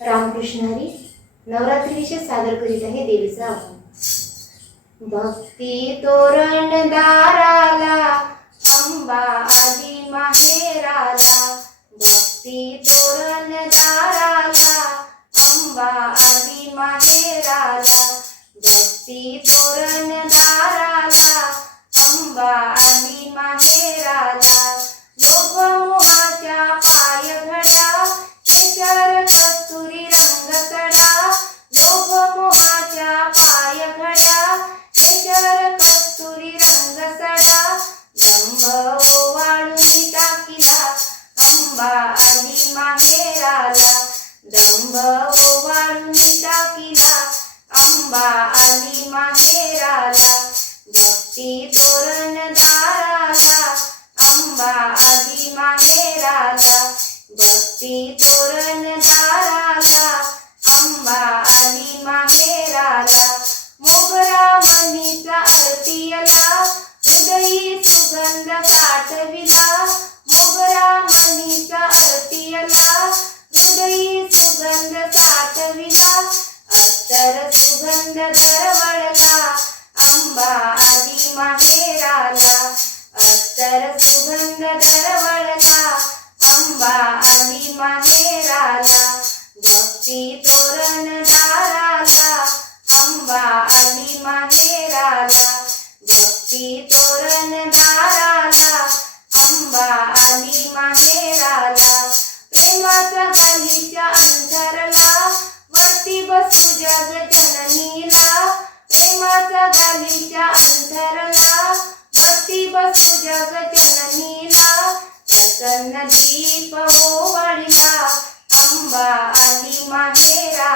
रामकृष्ण हरी नवरात्री सादर करीत आहे देवीचा आव्हान भक्ती तोरण दाराला अंबा आदी माहेराला. भक्ती तोरण दाराला अंबा आदी माहेराला. भक्ती तोरण दंभ ओवाळून टाकिला अंबा आली माहेराला भक्ती तोरण दाराला अंबा आली माहेराला भक्ती तोरण तर सुगंध दरवळला अंबा आदि माहेराला. अत्तर सुगंध दरवळला अंबा आली माहेराला. भक्ती तोरण दाराला अंबा आली माहेराला. भक्ती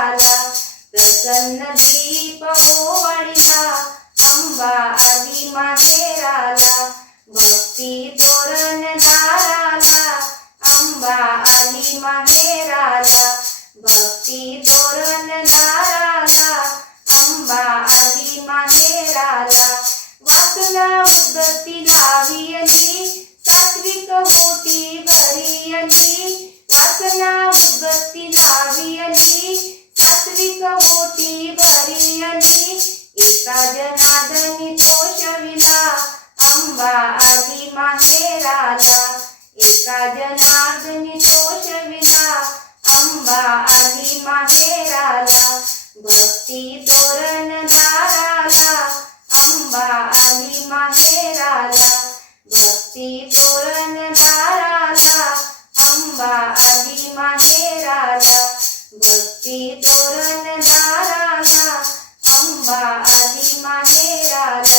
आला प्रसन्न दीप ओवाळीला अंबा आली माहेराला. भक्ती तोरण दाराला अंबा आली माहेराला. भक्ती तोरण दाराला अंबा आली माहेराला. वासना उदती लावियली सात्विक होती भरी एका जनार्दनी तोषविला अंबा आली माहेराला भक्ती तोरण दाराला अंबा आली माहेराला भक्ती तोरण दाराला अंबा आली माहेराला भक्ती तोरण दाराला अंबा आली माहेराला